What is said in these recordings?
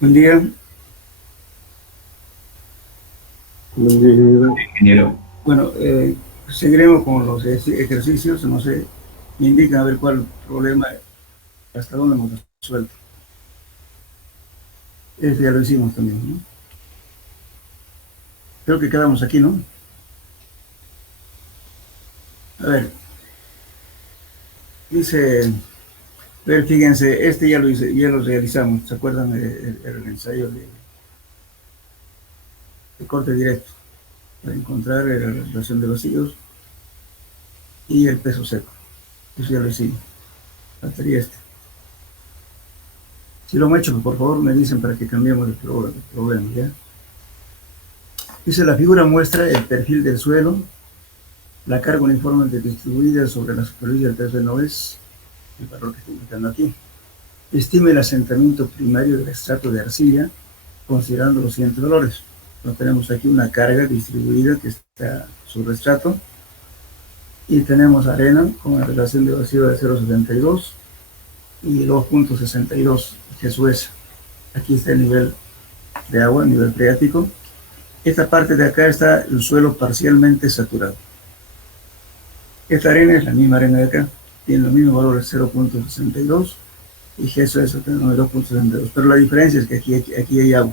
Buen día. Buen día, ingeniero. Ingeniero. Bueno, seguiremos con los ejercicios. No sé, me indican a ver cuál problema, hasta dónde hemos resuelto. Este ya lo hicimos también, ¿no? Creo que quedamos aquí, ¿no? A ver, dice, a ver, fíjense, este ya lo hice, ya lo realizamos. ¿Se acuerdan el ensayo de corte directo? Para encontrar la relación de vacíos y el peso seco. Eso ya lo hicimos. Faltaría este. Si lo hemos hecho, por favor me dicen para que cambiemos el problema, ¿ya? Dice, la figura muestra el perfil del suelo, la carga uniformemente distribuida sobre la superficie del terreno es el valor que estoy indicando aquí. Estime el asentamiento primario del estrato de arcilla considerando los siguientes valores. Entonces, tenemos aquí una carga distribuida que está sobre el estrato y tenemos arena con una relación de vacío de 0,72 y 2,62 GSUS. Aquí está el nivel de agua, el nivel freático. Esta parte de acá está el suelo parcialmente saturado. Esta arena es la misma arena de acá, tiene los mismos valores 0,62 y eso es 2,62, pero la diferencia es que aquí hay agua.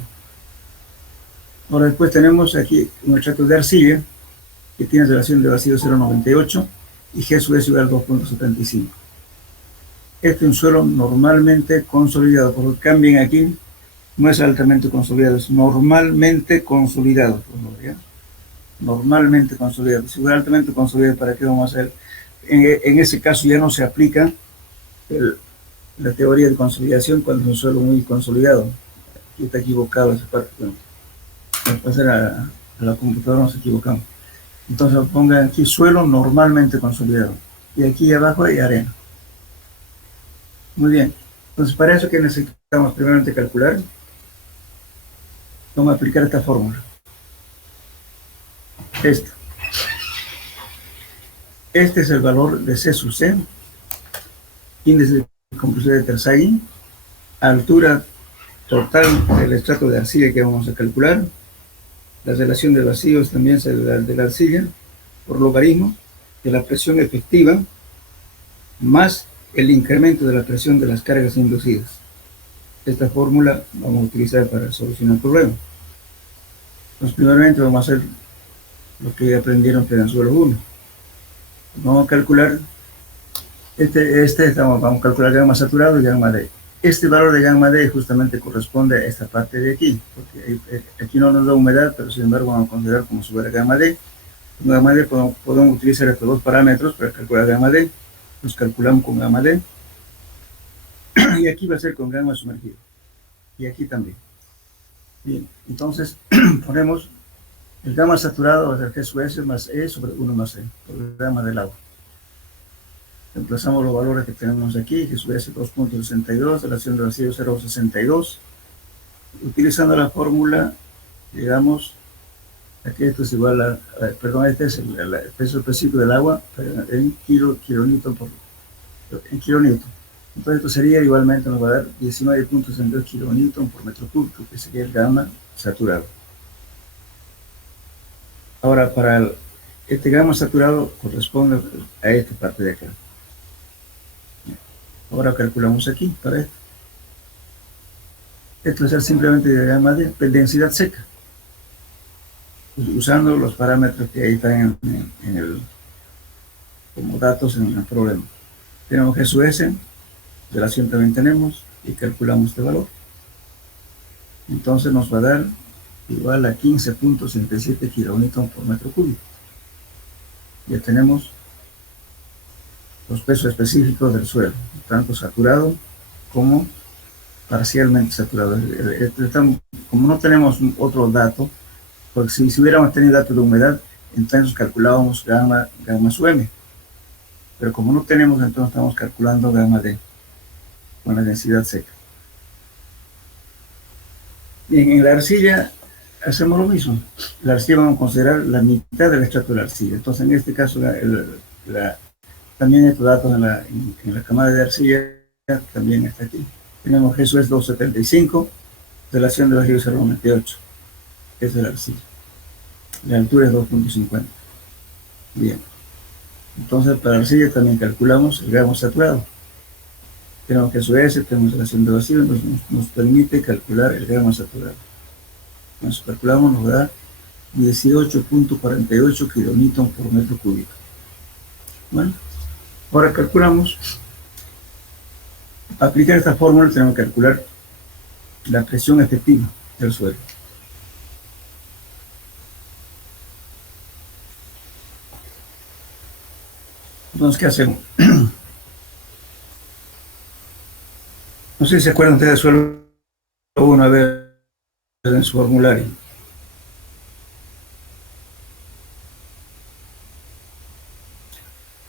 Ahora después tenemos aquí un estrato de arcilla que tiene relación de vacío 0,98 y G es igual a 2,75. Este es un suelo normalmente consolidado, por lo que cambien aquí, no es altamente consolidado, es normalmente consolidado. ¿Ya? Normalmente consolidado. Si fuera altamente consolidado, ¿para qué vamos a hacer? En ese caso ya no se aplica la teoría de consolidación cuando es un suelo muy consolidado. Aquí está equivocado esa parte. Bueno, al pasar a la computadora nos equivocamos. Entonces pongan aquí suelo normalmente consolidado. Y aquí abajo hay arena. Muy bien. Entonces para eso que necesitamos primeramente calcular, vamos a aplicar esta fórmula. Esta. Este es el valor de C sub C, índice de compresión de Terzaghi, altura total del estrato de arcilla que vamos a calcular. La relación de vacíos también es la de la arcilla por logaritmo de la presión efectiva más el incremento de la presión de las cargas inducidas. Esta fórmula vamos a utilizar para solucionar el problema. Entonces, primeramente vamos a hacer lo que aprendieron en el suelo 1. Vamos a calcular, vamos a calcular gamma saturado y gamma D. Este valor de gamma D justamente corresponde a esta parte de aquí, porque aquí no nos da humedad, pero sin embargo vamos a considerar como si fuera gamma D. Con gamma D podemos utilizar estos dos parámetros para calcular gamma D. Los calculamos con gamma D. Y aquí va a ser con gamma sumergido. Y aquí también. Bien, entonces ponemos el gamma saturado, va a ser G sub S más E sobre 1 más E, por el gamma del agua. Reemplazamos los valores que tenemos aquí, G sub S 2,62, relación de vacío 0,62. Utilizando la fórmula, digamos, aquí esto es igual perdón, este es el peso específico del agua en kilonewton en kilonewton. Entonces esto sería igualmente, nos va a dar 19,62 kilonewton por metro cúbico, que sería el gamma saturado. Ahora, este gamma saturado corresponde a esta parte de acá. Ahora calculamos aquí para esto. Esto es simplemente de gamma de densidad seca, usando los parámetros que ahí están como datos en el problema. Tenemos G sub S, relación también tenemos, y calculamos este valor. Entonces nos va a dar igual a 15,67 kilonewton por metro cúbico. Ya tenemos los pesos específicos del suelo, tanto saturado como parcialmente saturado. Como no tenemos otro dato, porque si hubiéramos tenido datos de humedad, entonces calculábamos gamma sub m. Pero como no tenemos, entonces estamos calculando gamma D con la densidad seca. Bien, en la arcilla hacemos lo mismo. La arcilla vamos a considerar la mitad del estrato de la arcilla. Entonces, en este caso, también estos datos en la camada de arcilla también está aquí. Tenemos G sub es 2,75 Relación de vacío 0,98. Esa es la arcilla. La altura es 2,50. Bien. Entonces, para la arcilla también calculamos el gramo saturado. Tenemos que a su vez tenemos relación de vacío, nos permite calcular el gramo saturado. Cuando calculamos nos da 18,48 kilonewton por metro cúbico. Bueno, ahora calculamos. Para aplicar esta fórmula tenemos que calcular la presión efectiva del suelo. Entonces, ¿qué hacemos? No sé si se acuerdan ustedes del suelo 1 a ver en su formulario.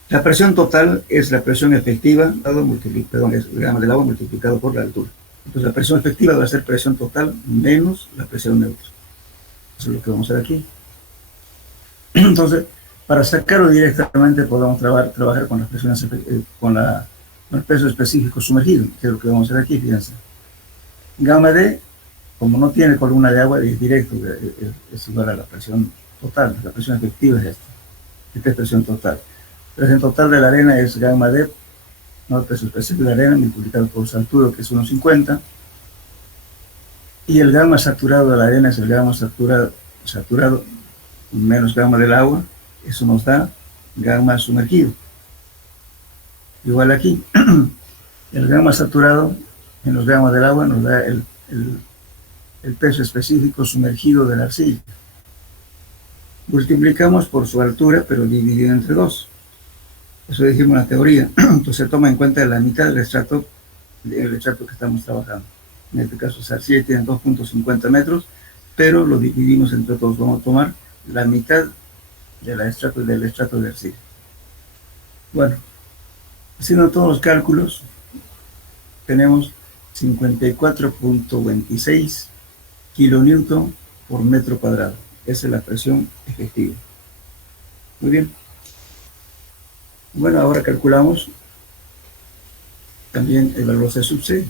La presión total es la presión efectiva, es el gramo del agua multiplicado por la altura. Entonces la presión efectiva va a ser presión total menos la presión neutra. Eso es lo que vamos a hacer aquí. Entonces, para sacarlo directamente podemos trabajar con las presiones, con el peso específico sumergido, que es lo que vamos a hacer aquí, fíjense. Gamma D, como no tiene columna de agua, es directo, es igual a la presión total, la presión efectiva es esta. Esta es presión total. La presión total de la arena es gamma D, ¿no? El peso específico de la arena multiplicado por su altura, que es 1,50. Y el gamma saturado de la arena es el gamma saturado menos gamma del agua. Eso nos da gamma sumergido. Igual aquí, el gamma saturado menos gamma del agua nos da el peso específico sumergido de la arcilla. Multiplicamos por su altura, pero dividido entre 2. Eso dijimos en la teoría. Entonces se toma en cuenta la mitad del estrato que estamos trabajando. En este caso, esa arcilla tiene 2,50 metros, pero lo dividimos entre todos. Vamos a tomar la mitad del estrato de arcilla. Bueno, haciendo todos los cálculos, tenemos 54,26 kilonewton por metro cuadrado. Esa es la presión efectiva. Muy bien. Bueno, ahora calculamos también el valor C sub C.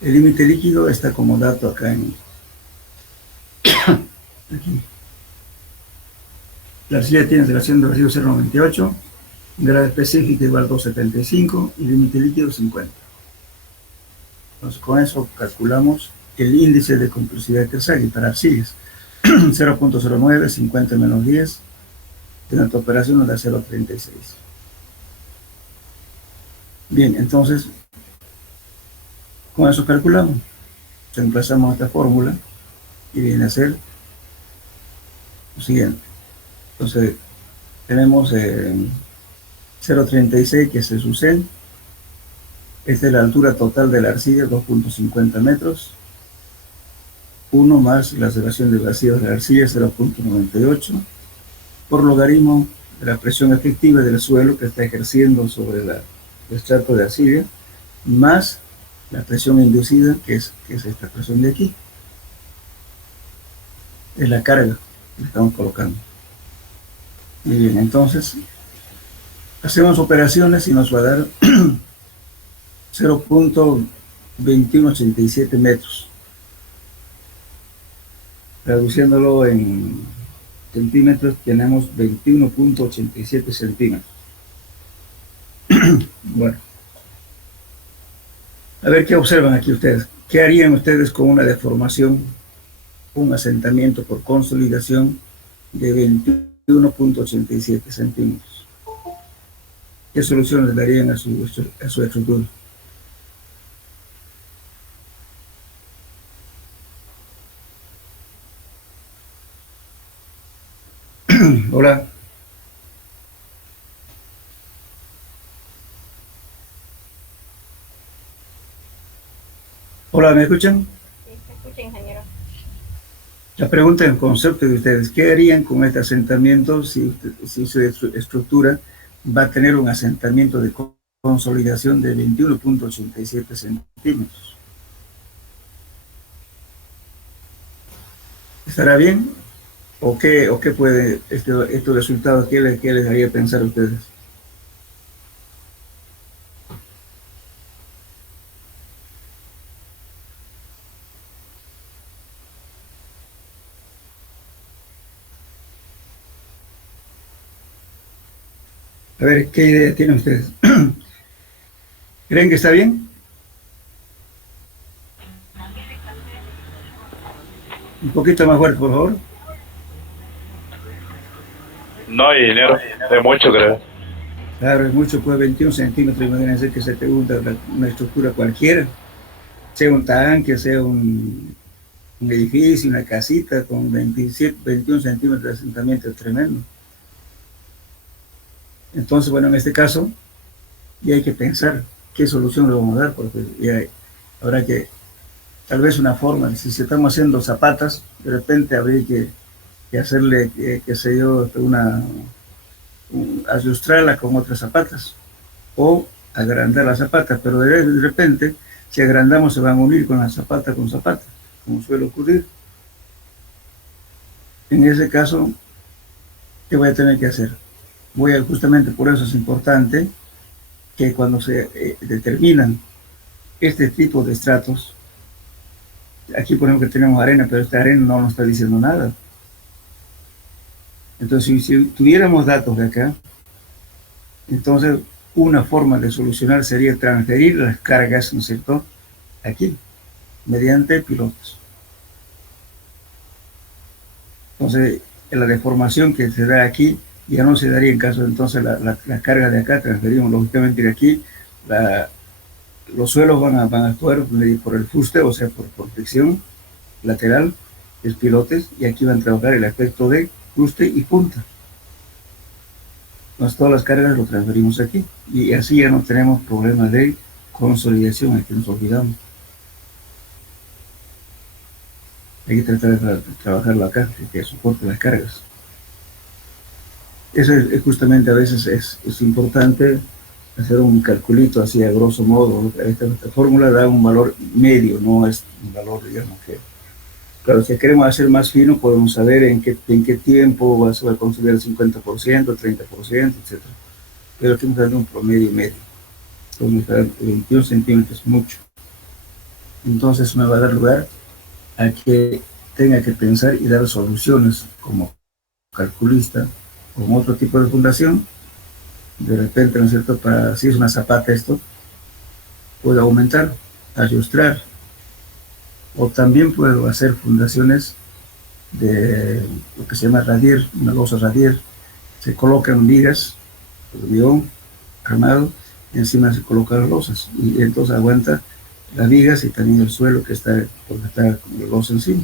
El límite líquido está como dato acá aquí. La arcilla tiene relación de vacío 0,98, grado específica igual 2,75 y límite líquido 50. Entonces con eso calculamos el índice de complejidad de Terzaghi para arcillas. 0,09, 50 menos 10, en nuestra operación nos da 0,36. Bien, entonces con eso calculamos. Reemplazamos esta fórmula y viene a ser lo siguiente. Entonces tenemos 0,36 que es el C. Esta es la altura total de la arcilla, 2,50 metros. 1 más la relación de vacíos de la arcilla, 0,98, por logaritmo de la presión efectiva del suelo que está ejerciendo sobre el estrato de arcilla, más la presión inducida, que es esta presión de aquí. Es la carga que estamos colocando. Muy bien, entonces hacemos operaciones y nos va a dar 0,2187 metros. Traduciéndolo en centímetros, tenemos 21,87 centímetros. Bueno, a ver qué observan aquí ustedes. ¿Qué harían ustedes con una deformación, un asentamiento por consolidación de 21,87 centímetros? ¿Qué solución les darían a su estructura? Hola. Hola, ¿me escuchan? Sí, te escucho, ingeniero. La pregunta en concepto de ustedes, ¿qué harían con este asentamiento si su estructura va a tener un asentamiento de consolidación de 21,87 centímetros? ¿Estará bien? ¿O qué puede estos resultados, qué les haría pensar a ustedes? A ver, ¿qué idea tienen ustedes? ¿Creen que está bien? Un poquito más fuerte, por favor. No hay dinero, es mucho, creo. Claro, es mucho, pues 21 centímetros, imagínense que se te hunda una estructura cualquiera, sea un tanque, sea un edificio, una casita con 27, 21 centímetros de asentamiento, es tremendo. Entonces, bueno, en este caso, ya hay que pensar qué solución le vamos a dar, porque ya habrá que, tal vez una forma, si estamos haciendo zapatas, de repente habría que hacerle, qué sé yo, ajustrarla con otras zapatas, o agrandar las zapatas, pero de repente, si agrandamos, se van a unir con con zapata, como suele ocurrir. En ese caso, ¿qué voy a tener que hacer? Justamente por eso es importante que cuando se determinan este tipo de estratos, aquí por ejemplo que tenemos arena, pero esta arena no nos está diciendo nada. Entonces, si tuviéramos datos de acá, entonces una forma de solucionar sería transferir las cargas, ¿no es cierto?, aquí, mediante pilotos. Entonces, la deformación que se da aquí ya no se daría en caso de entonces la carga de acá, transferimos lógicamente de aquí, los suelos van a actuar por el fuste, o sea, por fricción lateral, es pilotes, y aquí van a trabajar el aspecto de fuste y punta. Entonces todas las cargas lo transferimos aquí, y así ya no tenemos problemas de consolidación, aquí nos olvidamos. Hay que tratar de trabajarlo acá, que soporte las cargas. Eso es justamente a veces es importante hacer un calculito así a grosso modo. Esta fórmula da un valor medio, no es un valor, digamos que... Claro, si queremos hacer más fino, podemos saber en qué tiempo va a considerar 50%, 30%, etc. Pero aquí nos da un promedio medio. Entonces, 21 centímetros es mucho. Entonces me va a dar lugar a que tenga que pensar y dar soluciones como calculista, con otro tipo de fundación. De repente, ¿no es cierto?, para si es una zapata esto, puedo aumentar, ajustar, o también puedo hacer fundaciones de lo que se llama radier, una losa radier. Se colocan vigas, hormigón armado, y encima se colocan las losas, y entonces aguanta las vigas y también el suelo que está, porque está con la losa encima.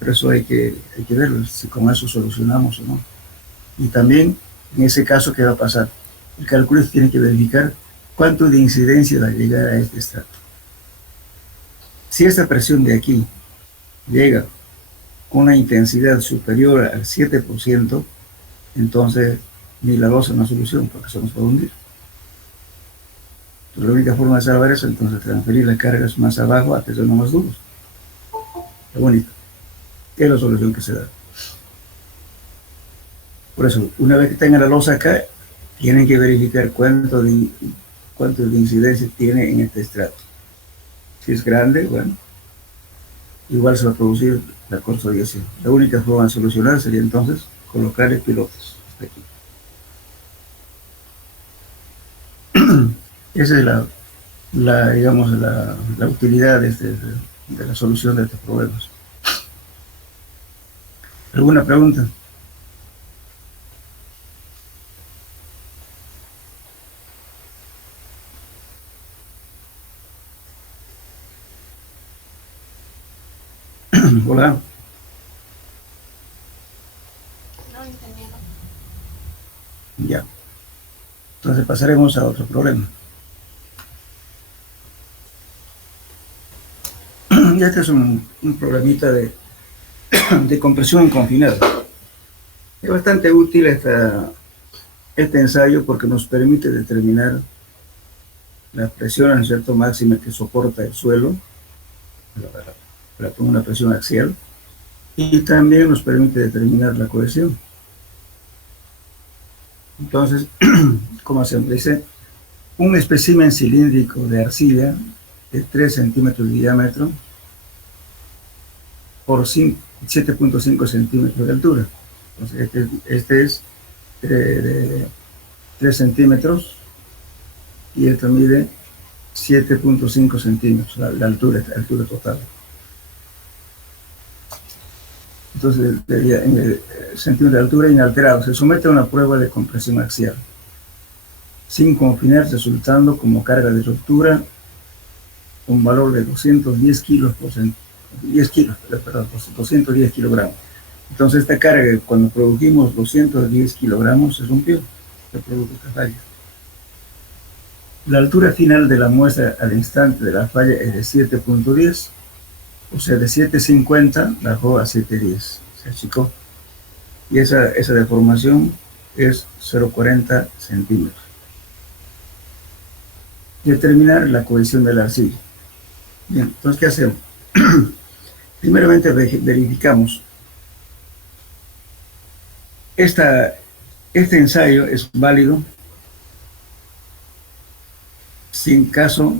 Pero eso hay que verlo, si con eso solucionamos o no. Y también, en ese caso, ¿qué va a pasar? El calculista tiene que verificar cuánto de incidencia va a llegar a este estrato. Si esta presión de aquí llega con una intensidad superior al 7%, entonces ni la losa es una solución, porque se nos puede hundir. Entonces, la única forma de salvar eso, entonces, transferir las cargas más abajo a terrenos más duros. Lo único. Es la solución que se da. Por eso, una vez que tengan la losa acá, tienen que verificar cuánto de incidencia tiene en este estrato. Si es grande, bueno, igual se va a producir la consolidación. La única forma de solucionar sería entonces colocarle pilotos hasta aquí. Esa es digamos, la utilidad de la solución de estos problemas. ¿Alguna pregunta? Hola. No, ingeniero. Ya. Entonces pasaremos a otro problema. Ya este es un problemita de compresión confinada. Es bastante útil este ensayo porque nos permite determinar la presión, ¿no es cierto?, máxima que soporta el suelo para poner una presión axial, y también nos permite determinar la cohesión. Entonces, ¿cómo hacemos? Dice, un espécimen cilíndrico de arcilla de 3 centímetros de diámetro por 7.5 centímetros de altura. Entonces, este es de 3 centímetros y esta mide 7.5 centímetros, la altura total. Entonces, en el centímetro de altura inalterado, se somete a una prueba de compresión axial, sin confinar, resultando como carga de ruptura un valor de 210 kilos por 210 kilogramos. Entonces, esta carga, cuando produjimos 210 kilogramos, se rompió, se produjo esta falla. La altura final de la muestra al instante de la falla es de 7.10, o sea, de 7.50 bajó a 7.10, se achicó. Y esa deformación es 0.40 centímetros. Determinar la cohesión de la arcilla. Bien, entonces, ¿qué hacemos? Primeramente verificamos. Este ensayo es válido sin caso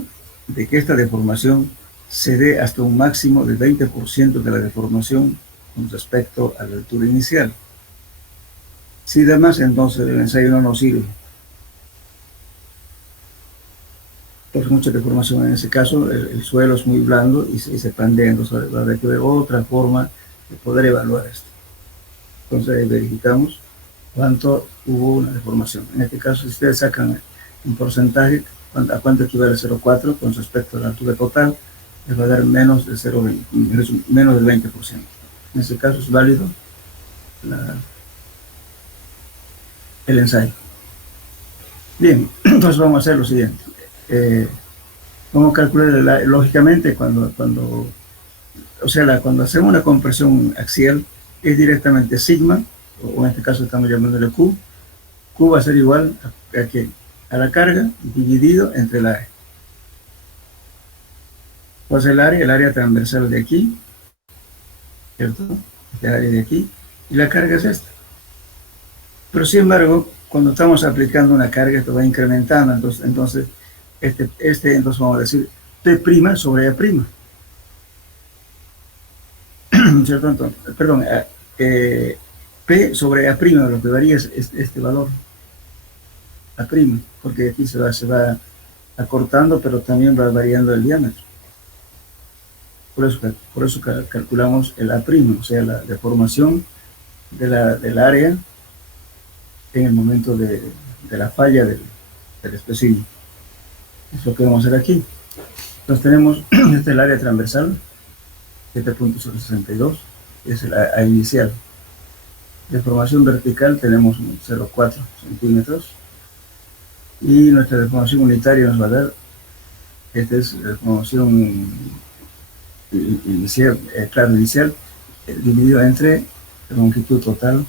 de que esta deformación se dé hasta un máximo del 20% de la deformación con respecto a la altura inicial. Si además, entonces el ensayo no nos sirve. Por mucha deformación en ese caso, el suelo es muy blando y se pandea, entonces va a haber que ver otra forma de poder evaluar esto. Entonces ahí verificamos cuánto hubo una deformación. En este caso, si ustedes sacan un porcentaje, a cuánto equivale 0,4 con respecto a la altura total, les va a dar menos del 20%. En este caso es válido el ensayo. Bien, entonces vamos a hacer lo siguiente. Vamos a calcular lógicamente cuando hacemos una compresión axial, es directamente sigma, o en este caso estamos llamándole Q. Q va a ser igual a la carga dividido entre el área. Pues el área transversal de aquí, ¿cierto? Este área de aquí, y la carga es esta. Pero sin embargo, cuando estamos aplicando una carga, esto va incrementando, entonces vamos a decir P' sobre A'. ¿Cierto? Entonces, perdón, P sobre A', lo que varía es este valor, A', porque aquí se va acortando, pero también va variando el diámetro. Por eso calculamos el A', o sea, la deformación del área en el momento de la falla del espécimen. Es lo que vamos a hacer aquí. Entonces tenemos, este es el área transversal, 7.62, es el A inicial. Deformación vertical tenemos 0,4 centímetros. Y nuestra deformación unitaria nos va a dar, esta es la deformación inicial, dividido entre la longitud total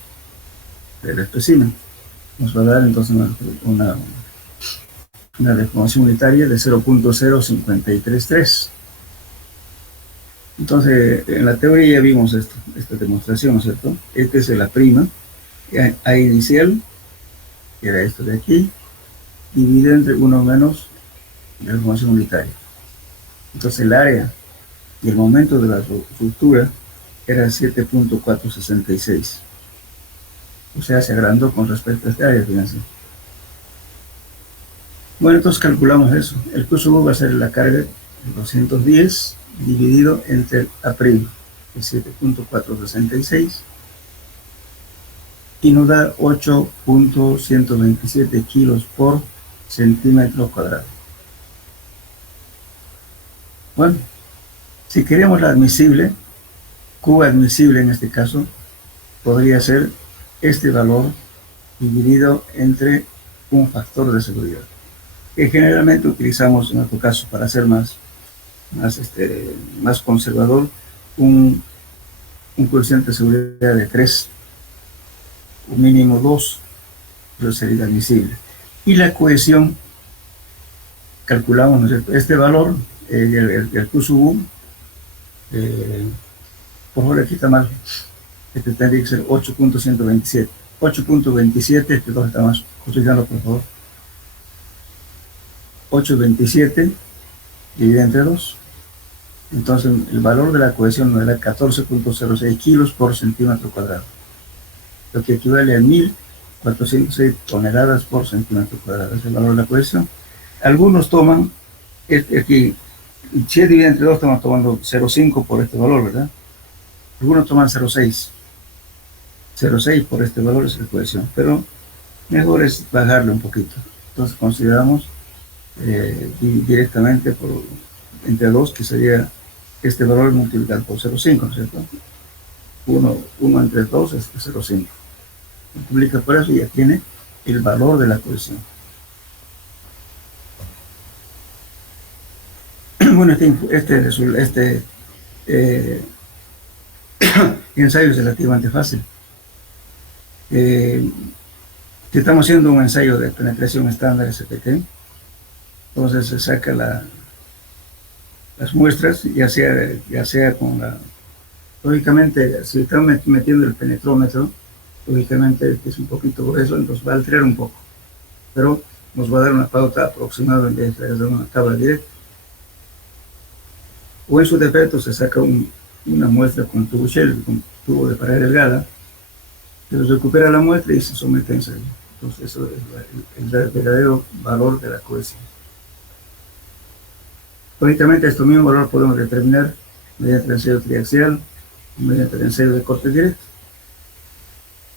del espécimen. Nos va a dar entonces una deformación unitaria de 0.0533. Entonces, en la teoría ya vimos esta demostración, ¿cierto? Este es la prima, A inicial, que era esto de aquí, dividido entre 1 menos la deformación unitaria. Entonces, el área y el momento de la ruptura era 7.466. O sea, se agrandó con respecto a este área, fíjense. Bueno, entonces calculamos eso. El Q sub va a ser la carga de 210 dividido entre el A', que es 7.466, y nos da 8.127 kilos por centímetro cuadrado. Bueno, si queremos la admisible, Q admisible en este caso, podría ser este valor dividido entre un factor de seguridad, que generalmente utilizamos en nuestro caso para hacer más conservador, un coeficiente de seguridad de 3, o mínimo 2, pero sería admisible. Y la cohesión, calculamos, ¿no es cierto?, este valor, el Q sub U, por favor, aquí está mal, este tendría que ser 8.127. 8.27, este 2 está más, corríjanlo por favor. 8.27 dividido entre 2. Entonces el valor de la cohesión nos da 14.06 kilos por centímetro cuadrado, lo que equivale a 406 toneladas por centímetro cuadrado, es el valor de la cohesión. Algunos toman, aquí, si es dividido entre 2, estamos tomando 0,5 por este valor, ¿verdad? Algunos toman 0,6. 0,6 por este valor es la cohesión, pero mejor es bajarle un poquito. Entonces consideramos directamente por entre 2, que sería este valor multiplicado por 0,5, ¿no es cierto? 1 entre 2 es 0,5. Multiplica por eso y ya tiene el valor de la cohesión. Bueno, este ensayo es relativamente fácil. Estamos haciendo un ensayo de penetración estándar SPT. Entonces se saca las muestras, ya sea con la... Lógicamente, si estamos metiendo el penetrómetro, lógicamente es un poquito grueso, entonces va a alterar un poco. Pero nos va a dar una pauta aproximada en vez de una tabla directa. O en su defecto se saca una muestra con tubo Shell, con tubo de pared delgada, se recupera la muestra y se somete a ensayo. Entonces eso es el verdadero valor de la cohesión. Lógicamente estos mismos valores podemos determinar mediante el ensayo triaxial, mediante el ensayo de corte directo.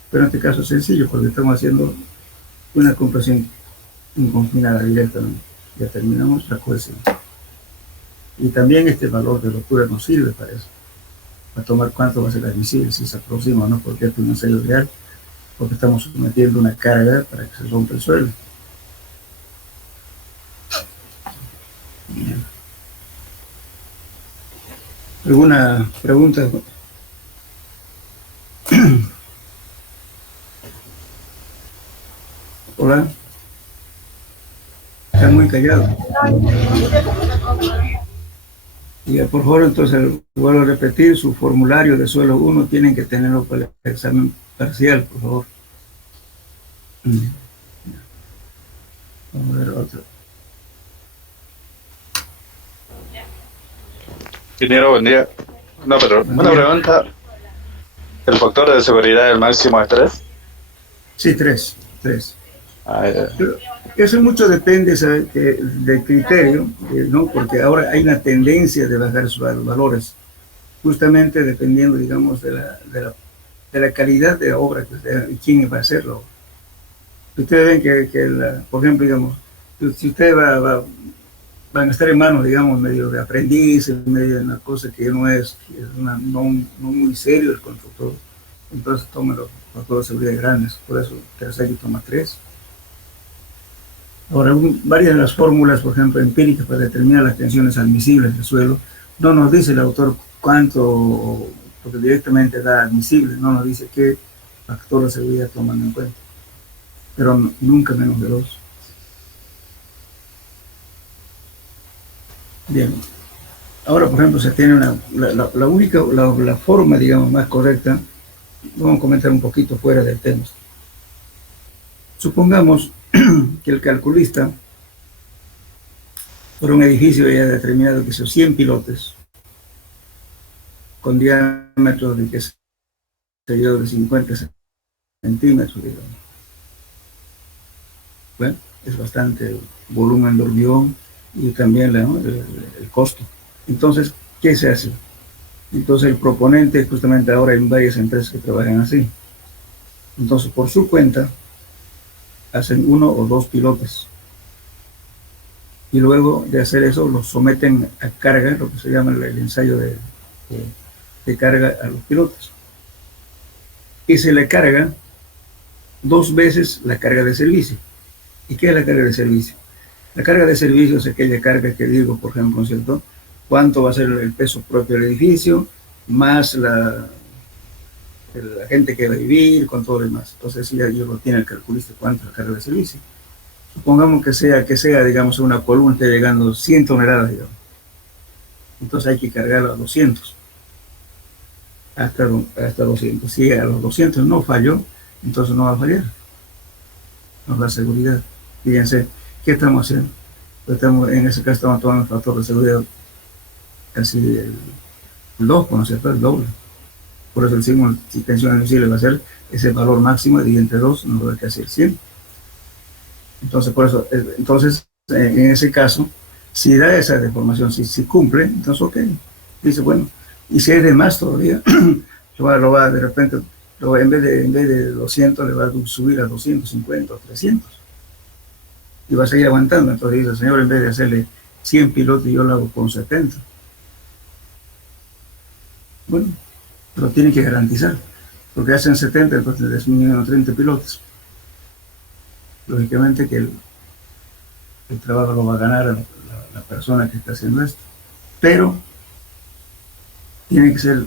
Pero en este caso es sencillo porque estamos haciendo una compresión inconfinada directamente. Ya terminamos la cohesión. Y también este valor de ruptura nos sirve para eso, para tomar cuánto va a ser admisible, si se aproxima o no, porque este es un ensayo real, porque estamos sometiendo una carga para que se rompa el suelo. Bien. ¿Alguna pregunta? Hola. Está muy callado. Y por favor, entonces, vuelvo a repetir, su formulario de suelo 1 tienen que tenerlo para el examen parcial, por favor. Vamos a ver otro. Ingeniero, buen día. No, pero una pregunta. ¿El factor de seguridad el máximo es 3? Sí, 3. Ah, ya. Pero eso mucho depende, ¿sabe?, del criterio, ¿no? Porque ahora hay una tendencia de bajar sus valores, justamente dependiendo, digamos, de la calidad de la obra que usted, y quién va a hacerlo. Ustedes ven que por ejemplo, digamos, si ustedes van a estar en manos, digamos, medio de aprendiz, en medio de una cosa que no no muy serio el constructor, entonces tomen los factores de seguridad grandes, por eso Tercel toma 3. Ahora, varias de las fórmulas, por ejemplo, empíricas para determinar las tensiones admisibles del suelo, no nos dice el autor cuánto, porque directamente da admisible, no nos dice qué factor de seguridad toman en cuenta, pero nunca menos de 2. Bien. Ahora, por ejemplo, se tiene la forma, digamos, más correcta. Vamos a comentar un poquito fuera del tema. Supongamos que el calculista, por un edificio haya determinado que son 100 pilotes, con diámetros de, que sé yo, de 50 centímetros, digamos. Bueno, es bastante volumen de hormigón y también el costo. Entonces, ¿qué se hace? Entonces el proponente, justamente ahora hay varias empresas que trabajan así. Entonces, por su cuenta, hacen 1 o 2 pilotes. Y luego de hacer eso, los someten a carga, lo que se llama el ensayo de carga a los pilotes. Y se le carga 2 veces la carga de servicio. ¿Y qué es la carga de servicio? La carga de servicio es aquella carga que digo, por ejemplo, ¿cierto? ¿Cuánto va a ser el peso propio del edificio? Más la gente que va a vivir, con todo lo demás. Entonces, ya lo tiene el calculista, cuánto es la carga de servicio. Supongamos que sea, digamos, una columna esté llegando 100 toneladas, digamos. Entonces hay que cargarlo a 200. Hasta 200. Si a los 200 no falló, entonces no va a fallar. Nos da seguridad. Fíjense, ¿qué estamos haciendo? Pues en ese caso estamos tomando el factor de seguridad casi el 2, ¿no es cierto? El doble. Por eso el signo de tensión admisible va a ser ese valor máximo de entre 2, no va a ser 100. Entonces, por eso, en ese caso, si da esa deformación, si cumple, entonces ok. Dice, bueno, y si hay de más todavía, lo va de repente, en vez de 200, le va a subir a 250 o 300. Y va a seguir aguantando. Entonces dice, señor, en vez de hacerle 100 pilotos, yo lo hago con 70. Bueno, pero tiene que garantizar, porque hacen 70, entonces disminuyen a 30 pilotos. Lógicamente que el trabajo lo va a ganar la persona que está haciendo esto. Pero tiene que ser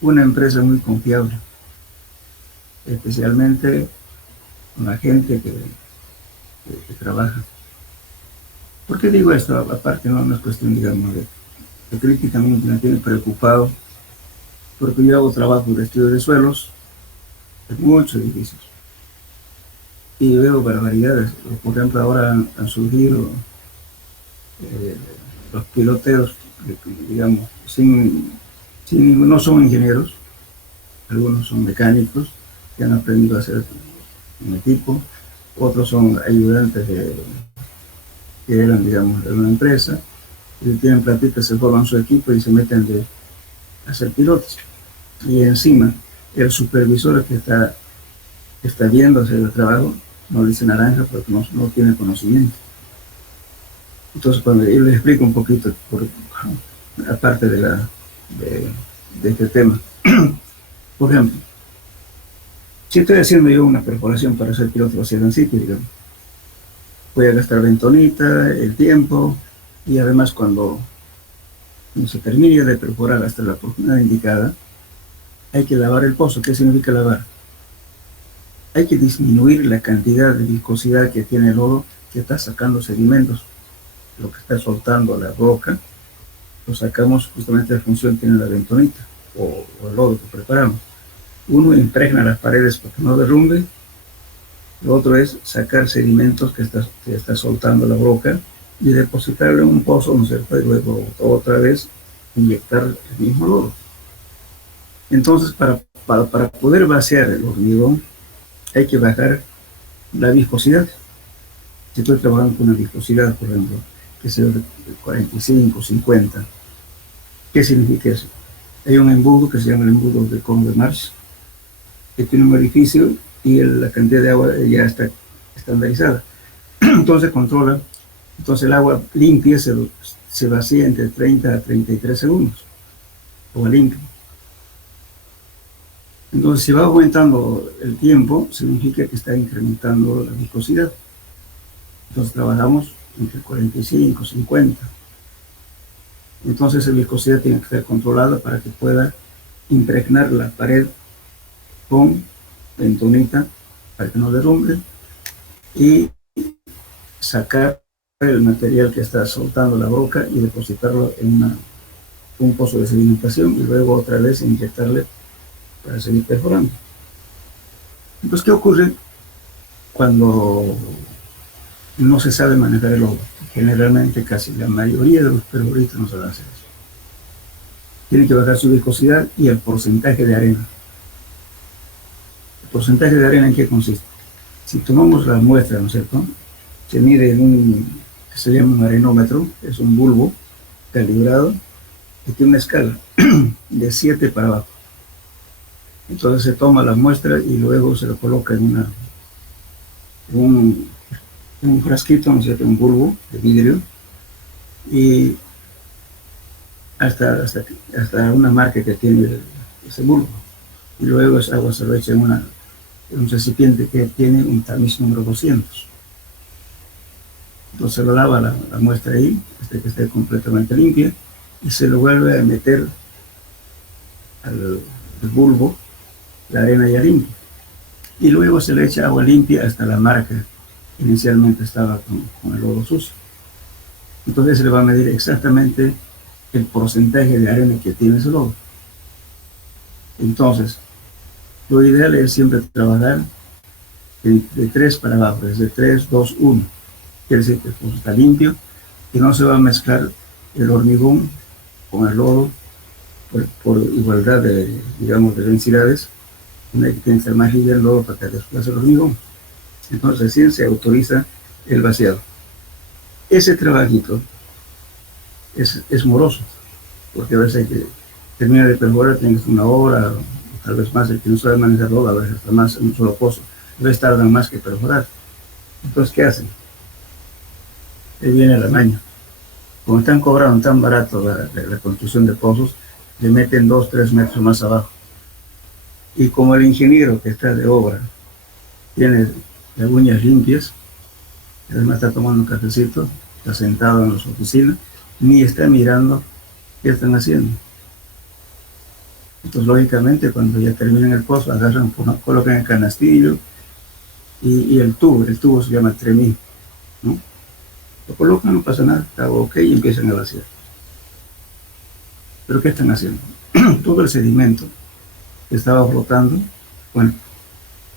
una empresa muy confiable, especialmente con la gente que trabaja. ¿Por qué digo esto? Aparte no es cuestión, digamos, de crítica, me tiene preocupado, porque yo hago trabajo de estudio de suelos en muchos edificios y veo barbaridades. Por ejemplo, ahora han surgido los piloteos, digamos, no son ingenieros, algunos son mecánicos que han aprendido a hacer un equipo, otros son ayudantes que eran, digamos, de una empresa, y tienen platita, se forman su equipo y se meten a ser pilotos. Y encima, el supervisor que está viendo hacer el trabajo, no dice naranja porque no tiene conocimiento. Entonces, cuando yo les explico un poquito, aparte de este tema, por ejemplo, si estoy haciendo yo una perforación para ser piloto hacia el sitio, digamos, voy a gastar bentonita, el tiempo, y además cuando se termine de perforar hasta la profundidad indicada, hay que lavar el pozo. ¿Qué significa lavar? Hay que disminuir la cantidad de viscosidad que tiene el lodo que está sacando sedimentos. Lo que está soltando la roca, lo sacamos justamente, la función tiene la bentonita o el lodo que preparamos. Uno impregna las paredes para que no derrumbe, lo otro es sacar sedimentos que está soltando la roca y depositarlo en un pozo, ¿no es cierto? Y luego otra vez inyectar el mismo lodo. Entonces, para poder vaciar el hormigón, hay que bajar la viscosidad. Si estoy trabajando con una viscosidad, por ejemplo, que sea de 45, 50, ¿qué significa eso? Hay un embudo que se llama el embudo de Conde de March, que tiene un orificio y la cantidad de agua ya está estandarizada. Entonces controla, entonces el agua limpia se vacía entre 30 a 33 segundos, agua limpia. Entonces, si va aumentando el tiempo, significa que está incrementando la viscosidad. Entonces, trabajamos entre 45 y 50. Entonces, la viscosidad tiene que estar controlada para que pueda impregnar la pared con bentonita para que no derrumbe y sacar el material que está soltando la broca y depositarlo en un pozo de sedimentación y luego otra vez inyectarle para seguir perforando. Entonces, ¿qué ocurre cuando no se sabe manejar el lodo? Generalmente, casi la mayoría de los perforistas no saben hacer eso. Tienen que bajar su viscosidad y el porcentaje de arena. ¿El porcentaje de arena en qué consiste? Si tomamos la muestra, ¿no es cierto?, se mide en que se llama un arenómetro, es un bulbo calibrado que tiene una escala de 7 para abajo. Entonces se toma la muestra y luego se lo coloca en un frasquito, ¿no es cierto?, un bulbo de vidrio, y hasta una marca que tiene ese bulbo. Y luego esa agua se lo echa en un recipiente que tiene un tamiz número 200. Entonces se lo lava la muestra ahí, hasta que esté completamente limpia, y se lo vuelve a meter al bulbo, la arena ya limpia, y luego se le echa agua limpia hasta la marca que inicialmente estaba con el lodo sucio. Entonces se le va a medir exactamente el porcentaje de arena que tiene ese lodo. Entonces, lo ideal es siempre trabajar de 3 para abajo, desde 3, 2, 1. Quiere decir que el pozo está limpio y no se va a mezclar el hormigón con el lodo por igualdad de, digamos, de densidades, tiene que ser más libre el lodo para que desplace el hormigón. Entonces recién se autoriza el vaciado. Ese trabajito es moroso, porque a veces hay que terminar de perforar, tiene que ser 1 hora, o tal vez más. El que no sabe manejar lodo, a veces hasta más en un solo pozo, a veces tardan más que perforar. Entonces, ¿qué hacen? Ahí viene la maña. Como están cobrando tan barato la construcción de pozos, le meten 2-3 metros más abajo. Y como el ingeniero que está de obra tiene las uñas limpias, además está tomando un cafecito, está sentado en su oficina, ni está mirando qué están haciendo. Entonces, lógicamente, cuando ya terminan el pozo, agarran, colocan el canastillo y el tubo se llama tremí, ¿no? Lo colocan, no pasa nada, está ok, y empiezan a vaciar. ¿Pero qué están haciendo? Todo el sedimento que estaba flotando, con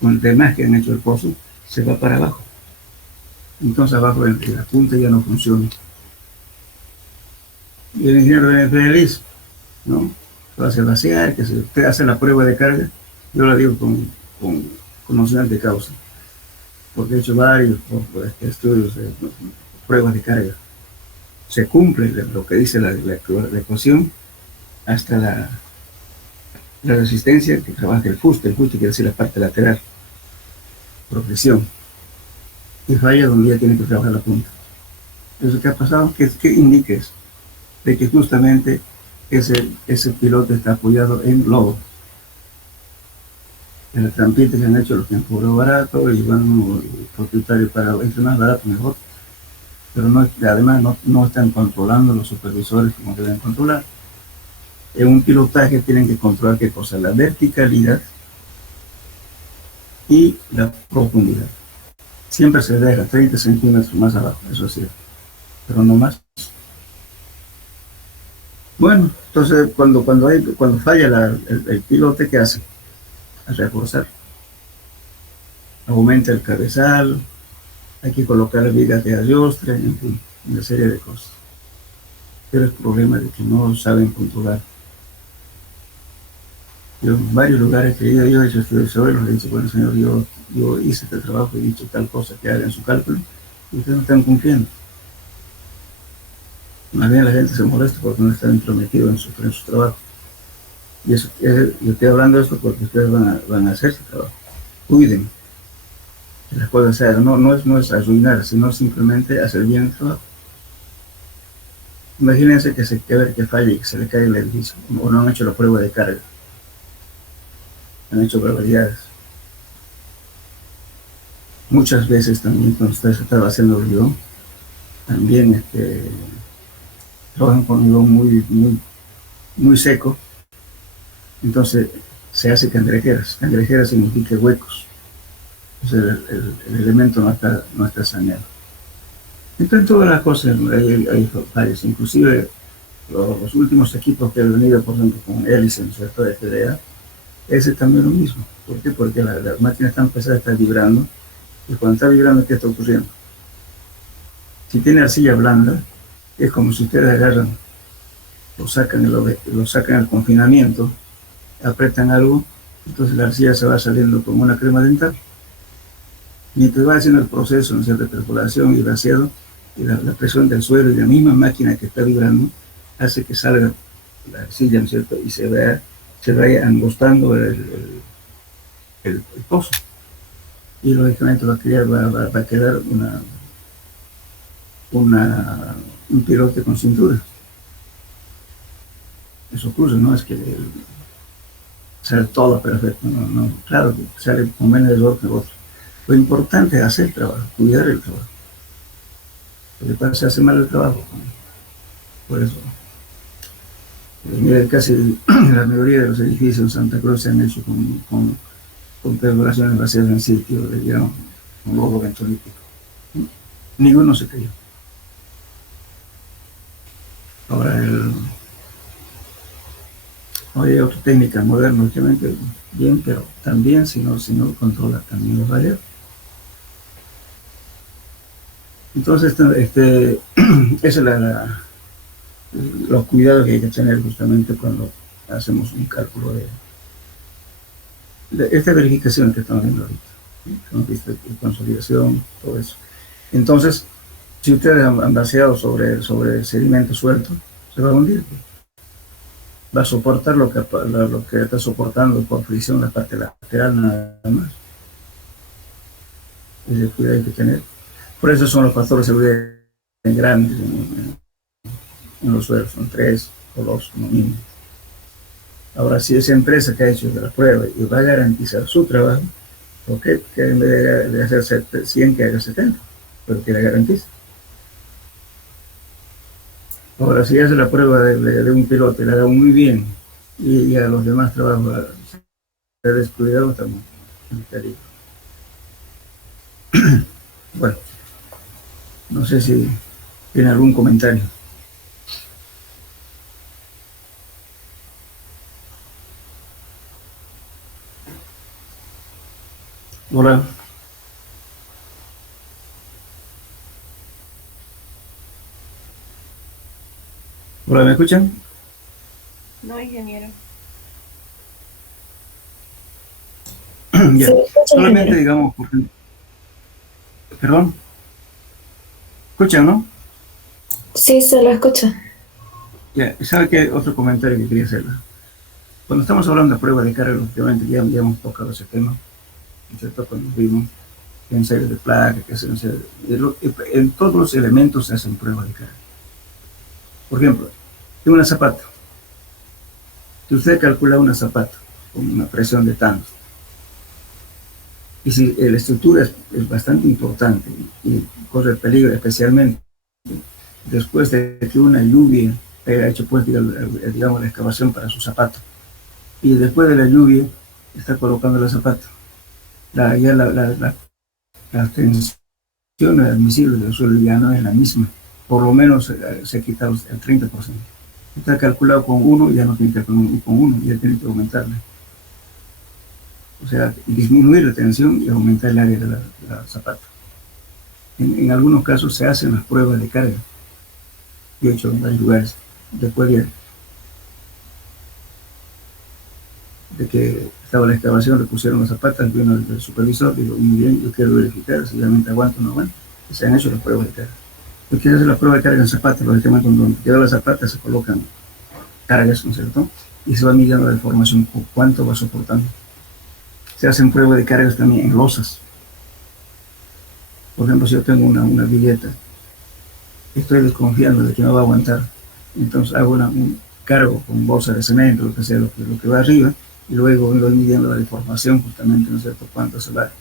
el drenaje que han hecho el pozo, se va para abajo. Entonces abajo la punta ya no funciona. Y el ingeniero viene feliz, ¿no? Lo hace vaciar, que usted hace la prueba de carga, yo la digo con conocimiento de causa, porque he hecho varios estudios de pruebas de carga. Se cumple lo que dice la ecuación hasta la resistencia que trabaja el fuste quiere decir la parte lateral, por presión, y falla donde ya tiene que trabajar la punta. Eso que ha pasado, ¿qué indica eso? De que justamente ese piloto está apoyado en lodo. En el trampite se han hecho los que han cobrado barato y van el propietario para entre más barato mejor, pero además no están controlando los supervisores como deben controlar. En un pilotaje tienen que controlar qué cosa, la verticalidad y la profundidad. Siempre se deja 30 centímetros más abajo, eso es cierto, pero no más. Bueno, entonces cuando falla el pilote, ¿qué hace? A reforzar. Aumenta el cabezal, hay que colocar vigas de ayostre, en fin, una serie de cosas. Pero el problema es que no saben controlar. Yo en varios lugares que yo he hecho estudios sobre los, le he dicho, bueno señor, yo hice este trabajo y he dicho tal cosa, que hagan su cálculo, y ustedes no están cumpliendo. Más bien la gente se molesta porque no están intrometidos en su trabajo. Y eso, yo estoy hablando de esto porque ustedes van a hacer su trabajo. Cuiden que las cosas se hagan. No es arruinar, sino simplemente hacer bien el trabajo. Imagínense que falle y que se le caiga el edificio, o no han hecho la prueba de carga. Han hecho barbaridades. Muchas veces también cuando ustedes estaban haciendo el guión, también trabajan con un guión muy seco, entonces se hace cangrejeras. Cangrejeras significa huecos. Entonces el elemento no está saneado. Entonces todas las cosas hay fallos, inclusive los últimos equipos que han venido, por ejemplo, con hélice, ¿cierto?, de FDA, ese también lo mismo. ¿Por qué? Porque las máquinas están pesadas, están vibrando, y cuando está vibrando, ¿qué está ocurriendo? Si tiene arcilla blanda, es como si ustedes agarran, lo sacan al confinamiento, apretan algo, entonces la arcilla se va saliendo como una crema dental. Mientras va haciendo el proceso, ¿no?, de perforación y vaciado, y la presión del suelo y la misma máquina que está vibrando hace que salga la arcilla, ¿no es cierto?, y se vaya angostando el pozo. Y lógicamente va a quedar un pilote con cintura. Eso ocurre, no es que sale todo perfecto, no, claro que sale con menos error que otro. Lo importante es hacer el trabajo, cuidar el trabajo. Porque cuando se hace mal el trabajo, por eso. Mira, casi la mayoría de los edificios en Santa Cruz se han hecho con perforaciones vaciadas en sitio, digamos, con lodo bentonítico. Ninguno se cayó. Ahora, hay otra técnica moderna, obviamente, bien, pero también, si no controla, también los fallos. Entonces, esos son los cuidados que hay que tener justamente cuando hacemos un cálculo de esta verificación que estamos viendo ahorita. ¿Sí? Hemos visto consolidación, todo eso. Entonces, si ustedes han vaciado sobre sedimento suelto, se va a hundir. Va a soportar lo que está soportando por fricción la parte lateral nada más. Ese cuidado hay que tener. Por eso son los factores de seguridad grandes en los suelos, son 3 o 2 como mínimo. Ahora, si esa empresa que ha hecho la prueba y va a garantizar su trabajo, ¿ok? Que en vez de hacer 100, que haga 70, pero que la garantice. Ahora, si hace la prueba de un piloto y la haga muy bien y a los demás trabajos se ha descuidado, estamos en peligro. Bueno, no sé si tiene algún comentario. Hola. Hola, ¿me escuchan? No, ingeniero. Ya. Solamente digamos, perdón. ¿Escuchan, no? Sí, se lo escucha. Ya, ¿sabe qué? Otro comentario que quería hacerle. Cuando estamos hablando de prueba de carga, lógicamente ya hemos tocado ese tema, ¿cierto? Cuando vimos en series de placa, en todos los elementos se hacen pruebas de carga. Por ejemplo, en una zapata, si usted calcula una zapata con una presión de tanto, y si la estructura es bastante importante y corre peligro, especialmente después de que una lluvia haya hecho, pues, digamos, la excavación para su zapato, y después de la lluvia está colocando la zapata, la tensión admisible del suelo ya no es la misma, por lo menos se quita el 30%. Está calculado con 1, ya no tiene que con 1, ya tiene que aumentarle. O sea, disminuir la tensión y aumentar el área de la zapata. En algunos casos se hacen las pruebas de carga. Yo he hecho en varios lugares. Después de que estaba la excavación, le pusieron las zapatas, vino el supervisor, digo, muy bien, yo quiero verificar si realmente aguanto o no aguanto. Y se han hecho las pruebas de carga. Yo quiero hacer la prueba de carga en zapatas, lógicamente donde quedan las zapatas se colocan cargas, ¿no es cierto? Y se va midiendo la deformación, cuánto va soportando. Se hacen pruebas de cargas también en losas. Por ejemplo, si yo tengo una billeta, estoy desconfiando de que no va a aguantar, entonces hago un cargo con bolsa de cemento, lo que sea, lo que va arriba, y luego voy midiendo la deformación, justamente, ¿no es cierto?, cuánto se va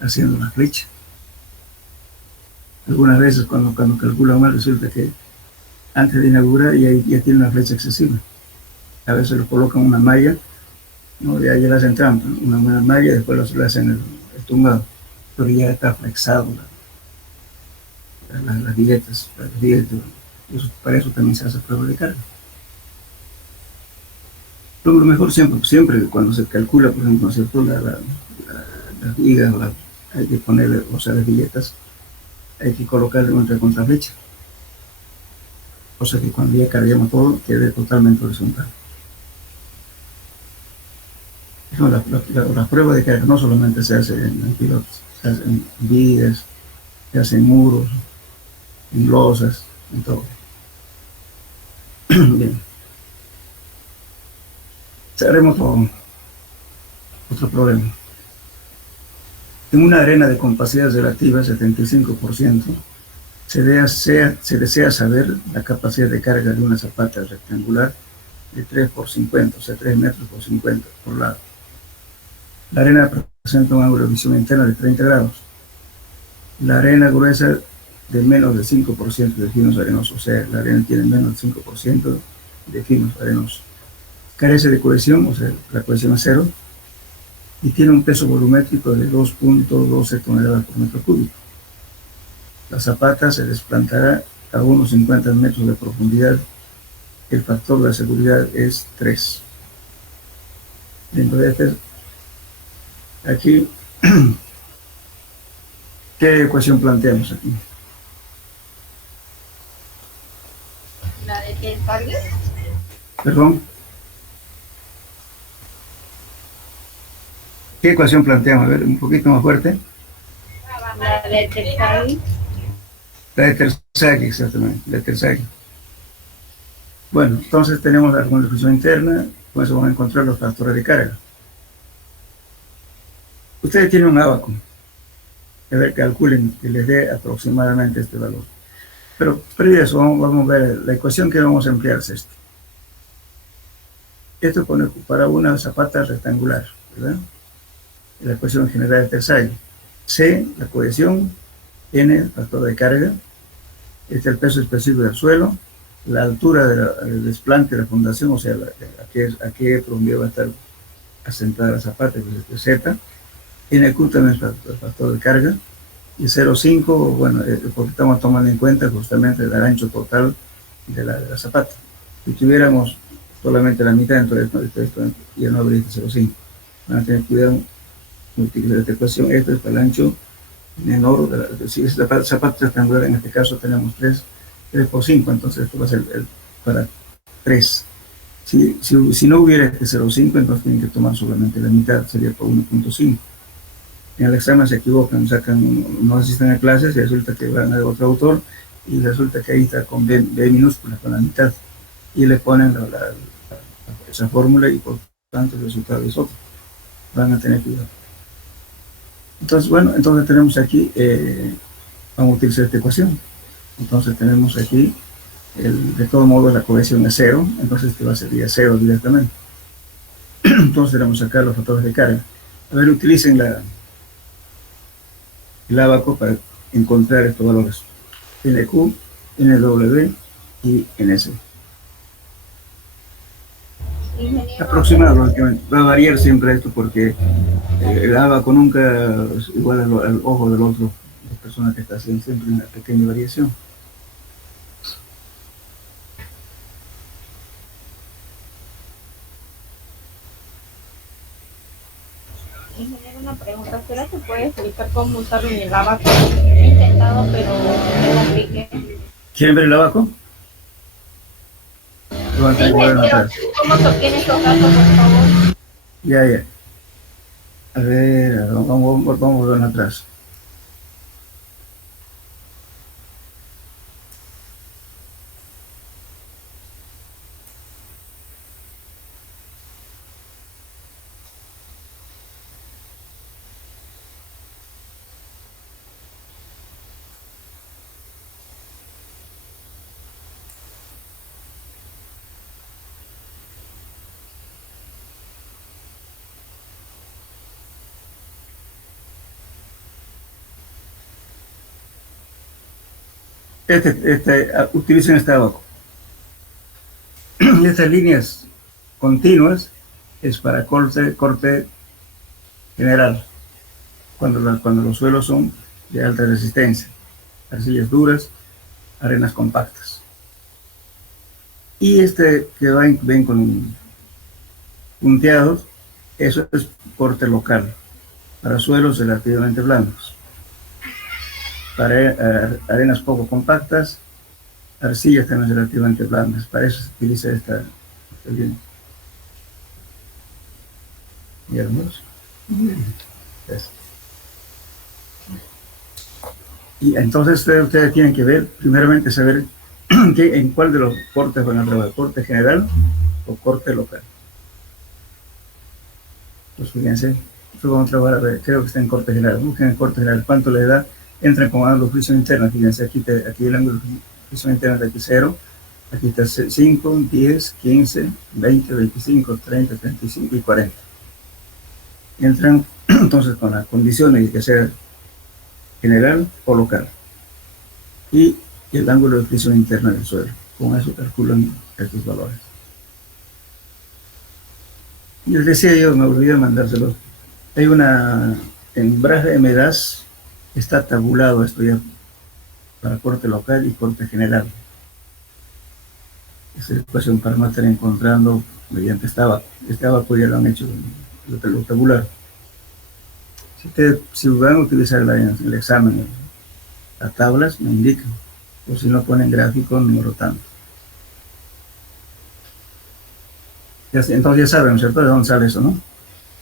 haciendo la flecha. Algunas veces cuando calculan mal resulta que antes de inaugurar ya tiene una flecha excesiva. A veces le colocan una malla, ¿no? Ya le hacen trampa, ¿no? Una malla, y después le hacen el tumbado, pero ya está flexado las billetas, para eso también se hace prueba de carga. Lo mejor siempre cuando se calcula, por ejemplo, ¿cierto?, las vigas, hay que ponerle, o sea, las billetas, hay que colocarle una contraflecha, o sea que cuando ya carguemos todo quede totalmente horizontal. No, las pruebas de carga no solamente se hacen en pilotos, se hacen en vigas, se hacen en muros, en losas, en todo. Bien. Haremos otro problema. En una arena de compacidad relativa, 75%, se desea saber la capacidad de carga de una zapata rectangular de 3 por 50, o sea, 3 metros por 50 por lado. La arena presenta un ángulo de visión interna de 30 grados. La arena gruesa de menos del 5% de finos arenosos, o sea, la arena tiene menos del 5% de finos arenosos. Carece de cohesión, o sea, la cohesión es 0, y tiene un peso volumétrico de 2.12 toneladas por metro cúbico. La zapata se desplantará a unos 50 metros de profundidad. El factor de seguridad es 3. Dentro de aquí, ¿qué ecuación planteamos aquí? ¿La de que cargue? Perdón. ¿Qué ecuación planteamos? A ver, un poquito más fuerte. La de Tersaghi. La de Tersaghi, exactamente, la de Tersaghi. Bueno, entonces tenemos la condición interna, con eso vamos a encontrar los factores de carga. Ustedes tienen un ábaco. A ver, calculen que les dé aproximadamente este valor. Pero previo a eso, vamos a ver la ecuación que vamos a emplear es esta. Esto es para una zapata rectangular, ¿verdad? La ecuación general de Tersaghi. C, la cohesión, N, el factor de carga, este es el peso específico del suelo, la altura del desplante de la fundación, o sea, a qué profundidad va a estar asentada la zapata, que es Z, NQ también es el factor de carga, y 0,5, bueno, porque estamos tomando en cuenta justamente el ancho total de la zapata. Si tuviéramos solamente la mitad, entonces esto ya no habría 0,5. Van a tener cuidado multiplicar esta ecuación. Esto es para el ancho menor, si es la zapata rectangular, en este caso tenemos 3 por 5, entonces esto va a ser para 3. Si no hubiera este 0,5, entonces tienen que tomar solamente la mitad, sería por 1,5. En el examen se equivocan, no asisten a clases y resulta que van a otro autor y resulta que ahí está con B minúscula, con la mitad, y le ponen esa fórmula y por tanto el resultado es otro. Van a tener cuidado. Entonces, bueno, entonces tenemos aquí, vamos a utilizar esta ecuación. Entonces tenemos aquí, de todo modo la cohesión es 0, entonces este va a ser 0 directamente. Entonces tenemos acá los factores de carga. A ver, utilicen el ábaco para encontrar estos valores. NQ, NW y NC. Aproximado, va a variar siempre esto porque el ábaco nunca es igual al ojo del otro, la persona que está haciendo siempre una pequeña variación. Ingeniero, una pregunta. ¿Será que puede explicar cómo usarlo en el abaco? He intentado, pero me compliqué. ¿Quieren ver el abaco? Sí, ingeniero, ¿cómo se obtiene esos datos, por favor? Ya. A ver, vamos a volver atrás. Utilicen este abaco. Estas líneas continuas es para corte general, cuando los suelos son de alta resistencia, arcillas duras, arenas compactas. Y este que ven con punteados, eso es corte local, para suelos relativamente blandos. Para arenas poco compactas, arcillas también relativamente blandas. Para eso se utiliza esta línea. Y hermoso. Y entonces ustedes tienen que ver, primeramente saber en cuál de los cortes van a trabajar, corte general o corte local. Pues fíjense, vamos a trabajar, creo que está en corte general. Busquen el corte general, cuánto le da. Entran con ángulo de fricción interna, fíjense, aquí el ángulo de fricción interna está aquí 0, aquí está 5, 10, 15, 20, 25, 30, 35 y 40. Entran entonces con las condiciones de que sea general o local. Y el ángulo de fricción interna del suelo. Con eso calculan estos valores. Y les decía yo, me olvidé de mandárselos. Hay en Brahe MDAS, está tabulado esto ya para corte local y corte general. Esa ecuación para no estar encontrando mediante este abaco ya lo han hecho, lo tabular. Si van a utilizar en el examen las tablas, me indican, o si no ponen gráfico, número tanto. Entonces ya saben, ¿cierto? ¿De dónde sale eso, no?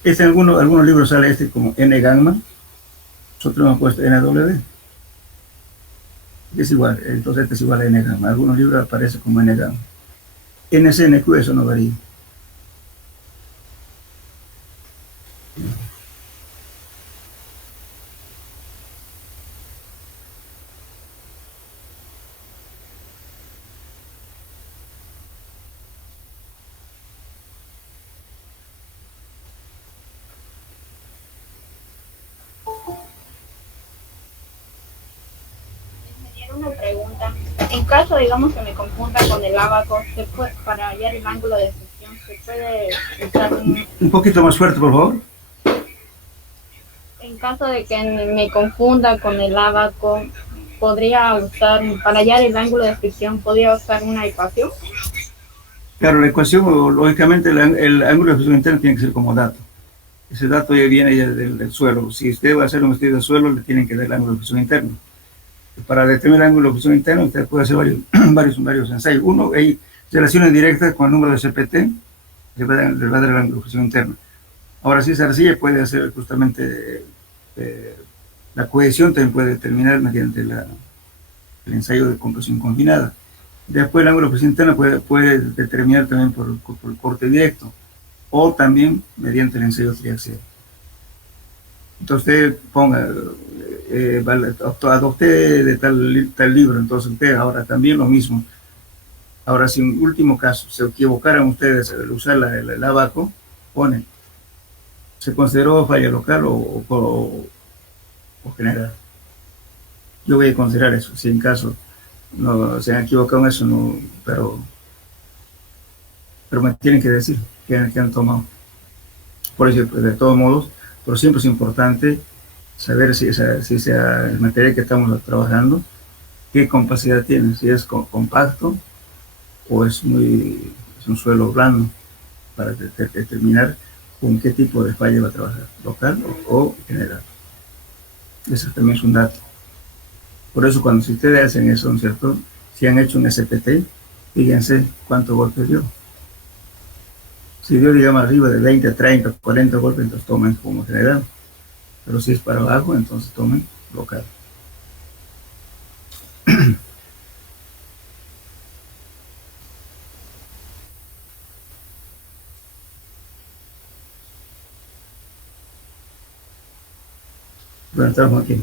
Este en algunos libros sale este como N gamma, nosotros hemos puesto NW. Es igual, entonces este es igual a N gamma. Algunos libros aparece como N gamma. NC, NQ, eso no varía. Ingeniero, una pregunta. En caso, digamos, que me confunda con el ábaco, para hallar el ángulo de sección, ¿se puede usar Un poquito más fuerte, por favor. en caso de que me confunda con el ábaco, podría usar, para hallar el ángulo de fricción, podría usar una ecuación? Claro, la ecuación, lógicamente, el ángulo de fusión interna tiene que ser como dato. Ese dato ya viene ya del suelo. Si usted va a hacer un estudio del suelo, le tienen que dar el ángulo de fusión interna. Para determinar el ángulo de fusión interna, usted puede hacer varios ensayos. Uno, hay relaciones directas con el número de CPT, le va a dar el ángulo de fusión interna. Ahora, si es arcilla, puede hacer justamente la cohesión, también puede determinar mediante el ensayo de compresión combinada. Después, el ángulo de fusión interna puede determinar también por corte directo o también mediante el ensayo triaxial. Entonces, usted ponga, adopte de tal libro, entonces usted ahora también lo mismo. Ahora, si en último caso se equivocaran ustedes al usar el abaco, pone, ¿se consideró falla local o general? Yo voy a considerar eso, si en caso no se han equivocado en eso, no, pero me tienen que decir que han tomado. Por eso, pues, de todos modos, pero siempre es importante saber si sea el material que estamos trabajando, qué capacidad tiene, si es compacto o es un suelo blando, para determinar con qué tipo de falla va a trabajar, local o general. Eso también es un dato. Por eso cuando si ustedes hacen eso, ¿no es cierto? Si han hecho un SPT, fíjense cuántos golpes dio. Si dio, digamos, arriba de 20, 30, 40 golpes, entonces tomen como general. Pero si es para abajo, entonces tomen local. Bueno, estamos aquí.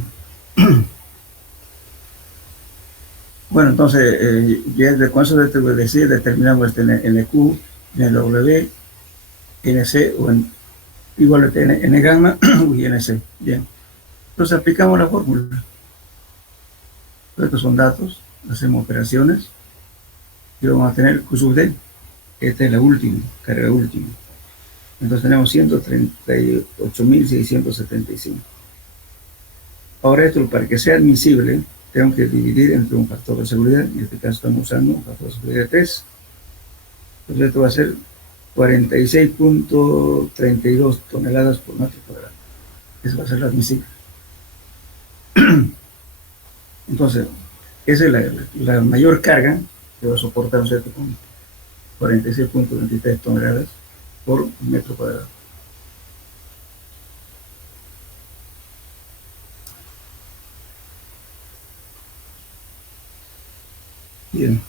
Bueno, entonces, ya con eso determinamos este NQ, NW, NC, o igual a N gamma y NC. Bien. Entonces aplicamos la fórmula. Estos son datos, hacemos operaciones y vamos a tener Q sub D. Esta es la última, carga última. Entonces tenemos 138.675. Ahora esto, para que sea admisible, tengo que dividir entre un factor de seguridad. En este caso estamos usando un factor de seguridad de 3. Entonces esto va a ser 46.32 toneladas por metro cuadrado. Eso va a ser la admisible. Entonces, esa es la mayor carga que va a soportar un cierto con 46.23 toneladas por metro cuadrado. Bien.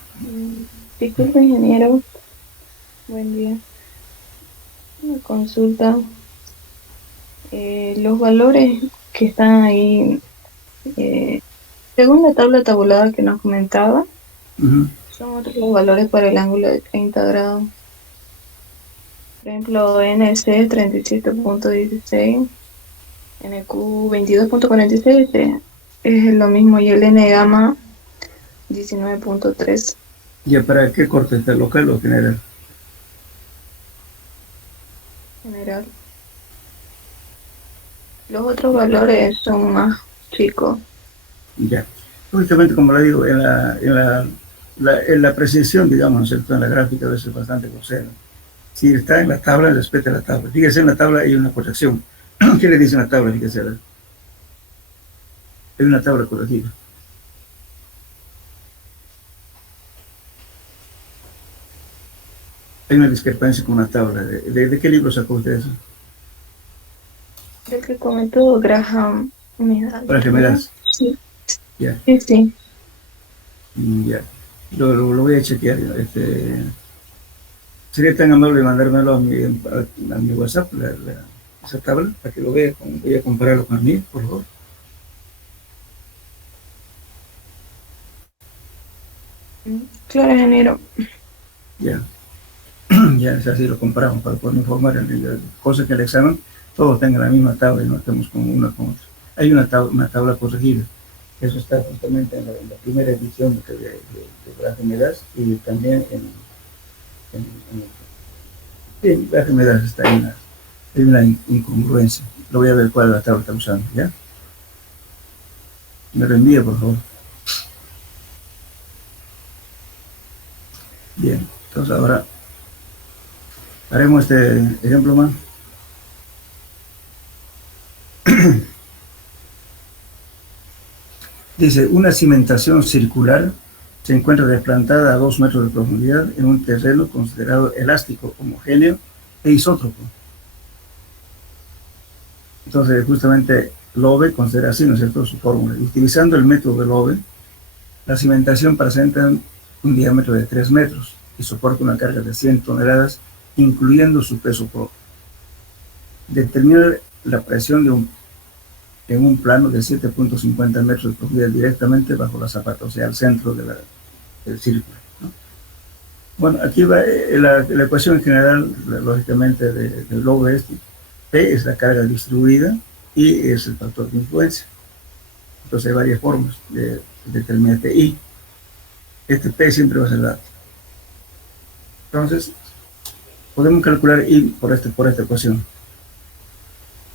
Disculpe, ingeniero. Buen día. Una consulta. Los valores que están ahí, según la tabla tabulada que nos comentaba, son otros los valores para el ángulo de 30 grados. Por ejemplo, NC 37.16, NQ 22.46 es lo mismo, y el N gamma 19.3. ¿Ya para qué corte está, local o general? General. Los otros valores son más chicos. Ya. Justamente como le digo, en la precisión, digamos, ¿no es cierto? En la gráfica a veces es bastante grosera. Si está en la tabla, respete la tabla. Fíjese, en la tabla hay una corrección. ¿Qué le dice en la tabla? Fíjese, hay una tabla corregida. Hay una discrepancia con una tabla. ¿De qué libro sacó usted eso? El que comentó Graham Medas. Para que me das. Sí, Ya, sí, sí. ya. Lo voy a chequear. Sería tan amable de mandármelo a mi WhatsApp, esa tabla, para que lo vea. Voy a compararlo con mí, por favor. Claro, ingeniero. Ya, ya es así, lo comparamos para poder informar. Cosa que el examen todos tengan la misma tabla y no estemos con una con otra. Hay una tabla corregida. Eso está justamente en la primera edición de Graham Medas y también en Graham Medas está hay una incongruencia. Lo voy a ver cuál es la tabla está usando, ¿ya? Me lo envíe, por favor. Bien, entonces ahora haremos este ejemplo más. Dice, una cimentación circular se encuentra desplantada a 2 metros de profundidad en un terreno considerado elástico, homogéneo e isótropo. Entonces, justamente Lobe considera así, ¿no es cierto?, su fórmula. Utilizando el método de Lobe, la cimentación presenta un diámetro de 3 metros y soporta una carga de 100 toneladas, incluyendo su peso propio. Determinar la presión en un plano de 7.50 metros de profundidad directamente bajo la zapata, o sea, al centro del círculo, ¿no? Bueno, aquí va la ecuación en general, lógicamente, del Lobe este. P es la carga distribuida y es el factor de influencia. Entonces hay varias formas de determinar este I. Este P siempre va a ser dato. Entonces, podemos calcular I por esta ecuación.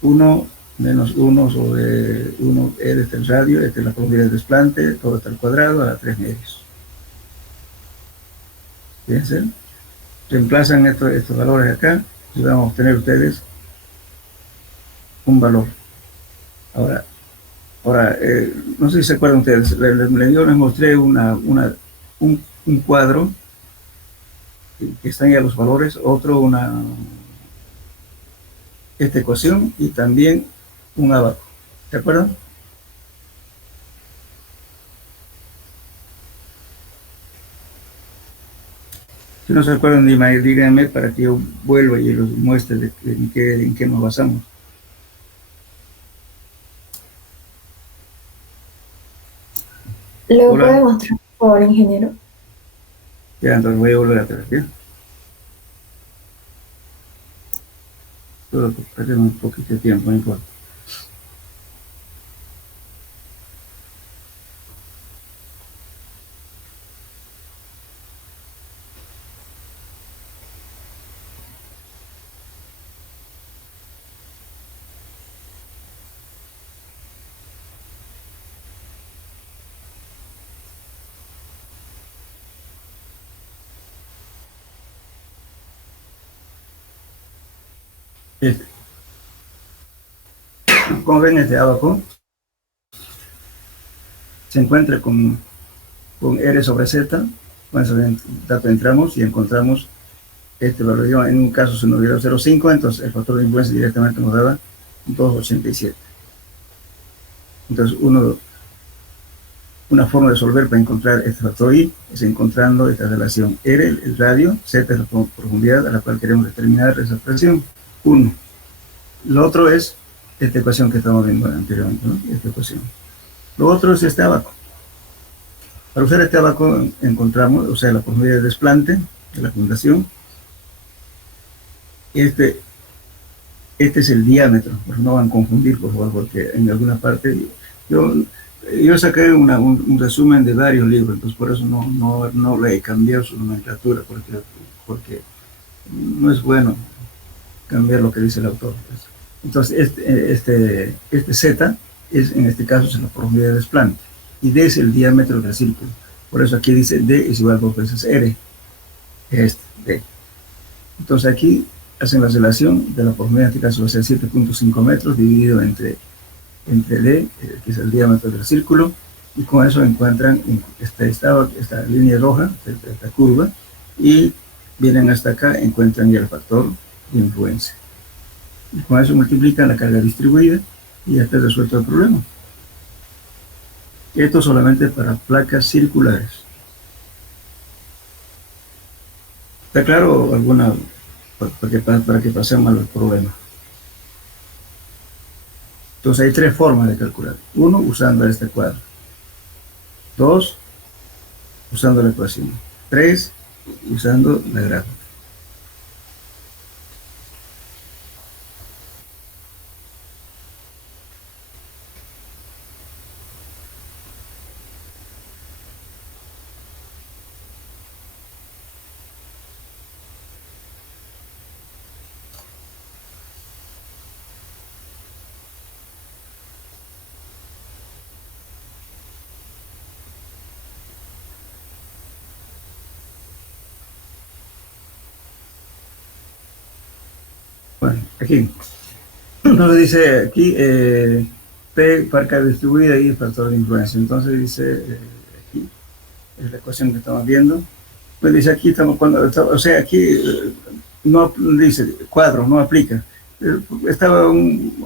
1 menos 1 sobre 1, este es el radio, esta es la profundidad del desplante, todo está al cuadrado a 3 medios. Fíjense, reemplazan estos valores acá y van a obtener ustedes un valor. Ahora no sé si se acuerdan ustedes, yo les mostré un cuadro que están ya los valores, otro esta ecuación y también un abaco. ¿Se acuerdan? Si no se acuerdan, díganme para que yo vuelva y los muestre en qué nos basamos. ¿Lo puede mostrar, por favor, ingeniero? Ya, entonces voy a volver a traer, ¿ya? Solo perdemos un poquito de tiempo, no importa. Como ven, este abaco se encuentra con R sobre Z. Con ese dato entramos y encontramos este valor. En un caso se nos dio 0,5, entonces el factor de influencia directamente nos daba 2,87. Entonces una forma de resolver para encontrar este factor I es encontrando esta relación R, el radio, Z es la profundidad a la cual queremos determinar esa presión, 1. Lo otro es esta ecuación que estamos viendo anteriormente, ¿no? Esta ecuación. Lo otro es este abaco. Para usar este abaco encontramos, o sea, la profundidad de desplante de la fundación. Este es el diámetro, pues no van a confundir, por favor, porque en alguna parte yo saqué un resumen de varios libros, entonces por eso no le he cambiado su nomenclatura, porque no es bueno cambiar lo que dice el autor. Entonces este Z es, en este caso, es la profundidad de desplante y D es el diámetro del círculo. Por eso aquí dice D es igual a 2 veces R, D. Entonces aquí hacen la relación de la profundidad, en este caso va a ser 7.5 metros dividido entre D, que es el diámetro del círculo, y con eso encuentran esta línea roja, esta curva, y vienen hasta acá, encuentran ya el factor de influencia. Y con eso multiplican la carga distribuida y ya está resuelto el problema. Esto solamente para placas circulares. ¿Está claro alguna para que pasemos al problema? Entonces hay tres formas de calcular. Uno, usando este cuadro. Dos, usando la ecuación. Tres, usando la gráfica. Bueno, aquí. Entonces dice aquí P para carga distribuida y factor de influencia. Entonces dice aquí, es la ecuación que estamos viendo. Pues dice aquí estamos o sea, aquí no dice cuadro, no aplica.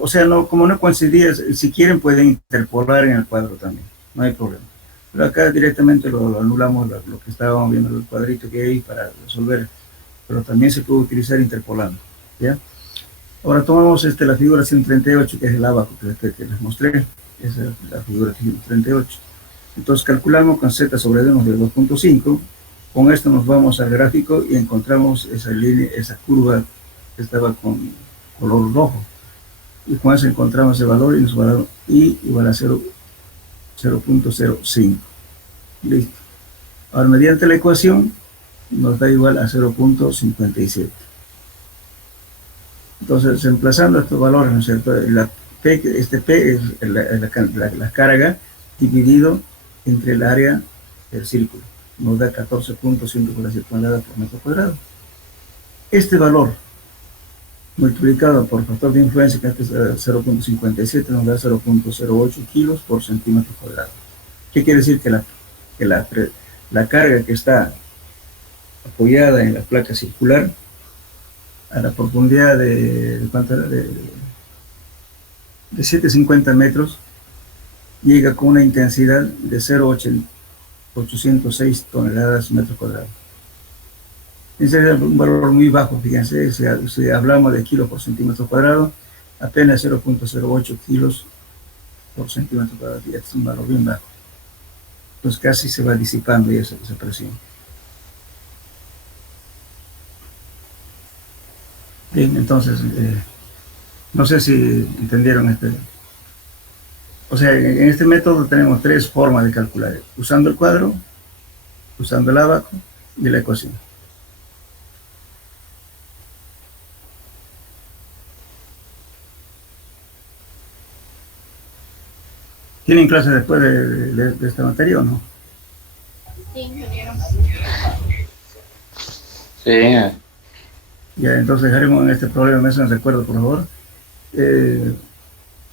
O sea, no, como no coincidía, si quieren pueden interpolar en el cuadro también, no hay problema. Pero acá directamente lo anulamos, lo que estábamos viendo, el cuadrito que hay para resolver, pero también se puede utilizar interpolando, ¿ya? Ahora tomamos la figura 138, que es el abaco que les mostré, esa es la figura 138. Entonces calculamos con z sobre d de 2.5, con esto nos vamos al gráfico y encontramos esa línea, esa curva que estaba con color rojo. Y con eso encontramos el valor y nos valor I igual a 0.05. Listo. Ahora mediante la ecuación nos da igual a 0.57. Entonces, emplazando estos valores, ¿no es cierto? Este P es la carga dividido entre el área del círculo. Nos da 14.147 toneladas por metro cuadrado. Este valor multiplicado por factor de influencia, que es 0.57, nos da 0.08 kilos por centímetro cuadrado. ¿Qué quiere decir? Que la carga que está apoyada en la placa circular a la profundidad de 750 metros llega con una intensidad de 0.806 toneladas metro cuadrado. Ese es un valor muy bajo, fíjense, si hablamos de kilos por centímetro cuadrado, apenas 0.08 kilos por centímetro cuadrado, este es un valor bien bajo. Entonces casi se va disipando esa presión. Bien, entonces, no sé si entendieron o sea, en este método tenemos tres formas de calcular, usando el cuadro, usando el abaco y la ecuación. ¿Tienen clases después de esta materia o no? Sí, ingeniero. Sí. Ya, entonces dejaremos en este problema, me hacen recuerdo, por favor.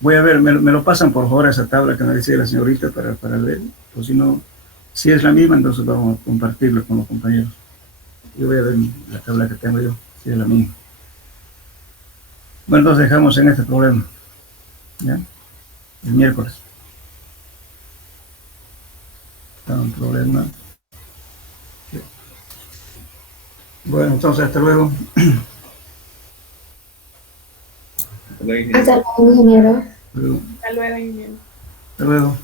Voy a ver, me lo pasan por favor a esa tabla que me decía la señorita para ver, o si no, si es la misma, entonces vamos a compartirlo con los compañeros. Yo voy a ver la tabla que tengo yo, si es la misma. Bueno, entonces dejamos en este problema, ¿ya? El miércoles. Está un problema. Bueno, entonces hasta luego. Hasta luego, ingeniero. Hasta luego. Hasta luego, ingeniero. Hasta luego.